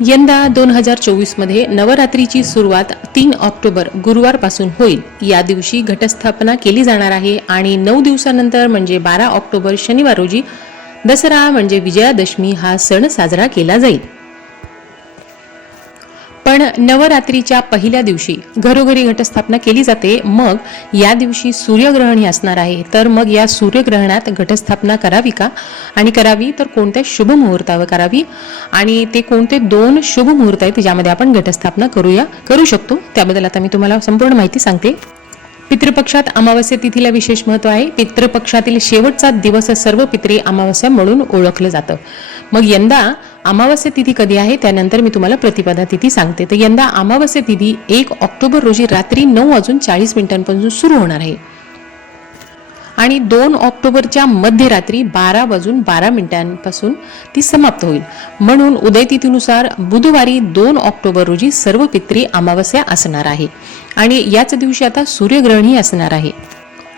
यंदा दोन हजार चोवीसमध्ये नवरात्रीची सुरुवात तीन ऑक्टोबर गुरुवारपासून होईल. या दिवशी घटस्थापना केली जाणार आहे आणि नऊ दिवसानंतर म्हणजे बारा ऑक्टोबर शनिवार रोजी दसरा म्हणजे विजयादशमी हा सण साजरा केला जाईल. पण नवरात्रीच्या पहिल्या दिवशी घरोघरी घटस्थापना केली जाते. मग या दिवशी सूर्यग्रहण हे असणार आहे. तर मग या सूर्यग्रहणात घटस्थापना करावी का? आणि करावी तर कोणत्या शुभ मुहूर्तावर करावी? आणि ते कोणते दोन शुभ मुहूर्त आहेत ज्यामध्ये आपण घटस्थापना करूया करू शकतो? त्याबद्दल आता मी तुम्हाला संपूर्ण माहिती सांगते. पितृपक्षात अमावस्या तिथीला विशेष महत्त्व आहे. पितृपक्षातील शेवटचा दिवस सर्व पित्री अमावस्या म्हणून ओळखलं जातं. मग यंदा अमावस्या तिथी कधी आहे त्यानंतर मी तुम्हाला प्रतिपदा तिथी सांगते. तर यंदा अमावस्या तिथी एक ऑक्टोबर रोजी रात्री नऊ वाजून चाळीस मिनिटांपासून सुरू होणार आहे. आणि दोन ऑक्टोबरच्या मध्यरात्री बारा वाजून बारा मिनिटांपासून ती समाप्त होईल. म्हणून उदयतिथीनुसार बुधवारी दोन ऑक्टोबर रोजी सर्व पित्री अमावस्या असणार आहे. आणि याच दिवशी आता सूर्यग्रहणही असणार आहे.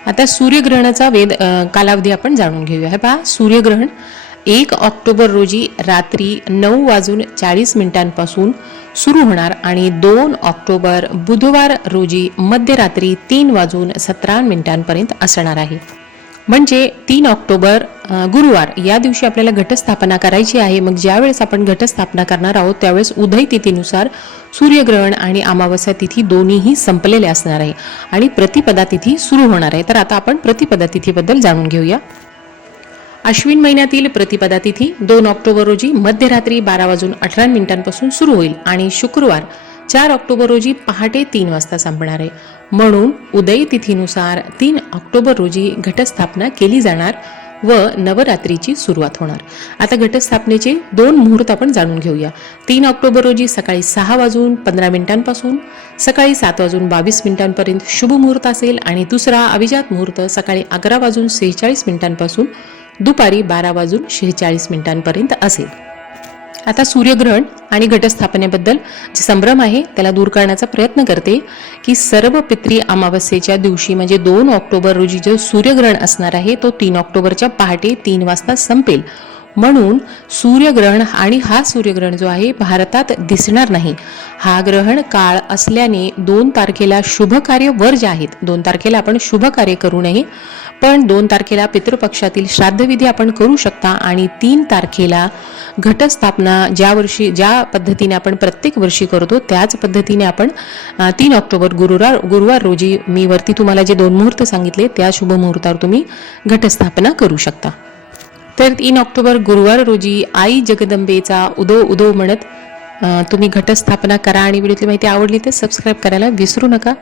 आता सूर्यग्रहणाचा वेद कालावधी आपण जाणून घेऊया. हे पहा सूर्यग्रहण एक ऑक्टोबर रोजी रात्री नऊ वाजून चाळीस मिनिटांपासून सुरू होणार आणि दोन ऑक्टोबर बुधवार रोजी मध्यरात्री तीन वाजून सतरा मिनिटांपर्यंत असणार आहे. म्हणजे तीन ऑक्टोबर गुरुवार या दिवशी आपल्याला घटस्थापना करायची आहे. मग ज्यावेळेस आपण घटस्थापना करणार आहोत त्यावेळेस उदय तिथीनुसार सूर्यग्रहण आणि अमावस्या तिथी दोन्हीही संपलेले असणार आहे. आणि प्रतिपदा तिथी सुरू होणार आहे. तर आता आपण प्रतिपदा तिथीबद्दल जाणून घेऊया. अश्विन महिन्यातील प्रतिपदा तिथी दोन ऑक्टोबर रोजी मध्यरात्री बारा वाजून अठरा मिनिटांपासून सुरू होईल आणि शुक्रवार चार ऑक्टोबर रोजी पहाटे तीन वाजता संपणार आहे. म्हणून उदय तिथीनुसार तीन ऑक्टोबर रोजी घटस्थापना केली जाणार व नवरात्रीची सुरुवात होणार. आता घटस्थापनेचे दोन मुहूर्त आपण जाणून घेऊया. तीन ऑक्टोबर रोजी सकाळी सहा वाजून पंधरा मिनिटांपासून सकाळी सात वाजून बावीस मिनिटांपर्यंत शुभ मुहूर्त असेल आणि दुसरा अभिजात मुहूर्त सकाळी अकरा वाजून सेहेचाळीस मिनिटांपासून दुपारी बारा वाजून शेहेचाळीस मिनिटांपर्यंत असेल. आता सूर्यग्रहण आणि घटस्थापनेबद्दल जे संभ्रम आहे त्याला दूर करण्याचा प्रयत्न करते की सर्व पित्री अमावस्येच्या दिवशी म्हणजे दोन ऑक्टोबर रोजी जो सूर्यग्रहण असणार आहे तो तीन ऑक्टोबरच्या पहाटे तीन वाजता संपेल. म्हणून सूर्यग्रहण आणि हा सूर्यग्रहण जो आहे भारतात दिसणार नाही. हा ग्रहण काळ असल्याने दोन तारखेला शुभ कार्य वर्ज आहेत दोन तारखेला आपण शुभ कार्य करू नये पण दोन तारखेला पितृपक्षातील श्राद्धविधी आपण करू शकता आणि तीन तारखेला घटस्थापना ज्या वर्षी ज्या पद्धतीने आपण प्रत्येक वर्षी करतो त्याच पद्धतीने आपण तीन ऑक्टोबर गुरुवार गुरुवार रोजी मी वरती तुम्हाला जे दोन मुहूर्त सांगितले त्या शुभ मुहूर्तावर तुम्ही घटस्थापना करू शकता. तर तीन ऑक्टोबर गुरुवार रोजी आई जगदंबेचा उदो उदो म्हणत तुम्ही घटस्थापना करा आणि व्हिडिओतली माहिती आवडली तर सबस्क्राईब करायला विसरू नका.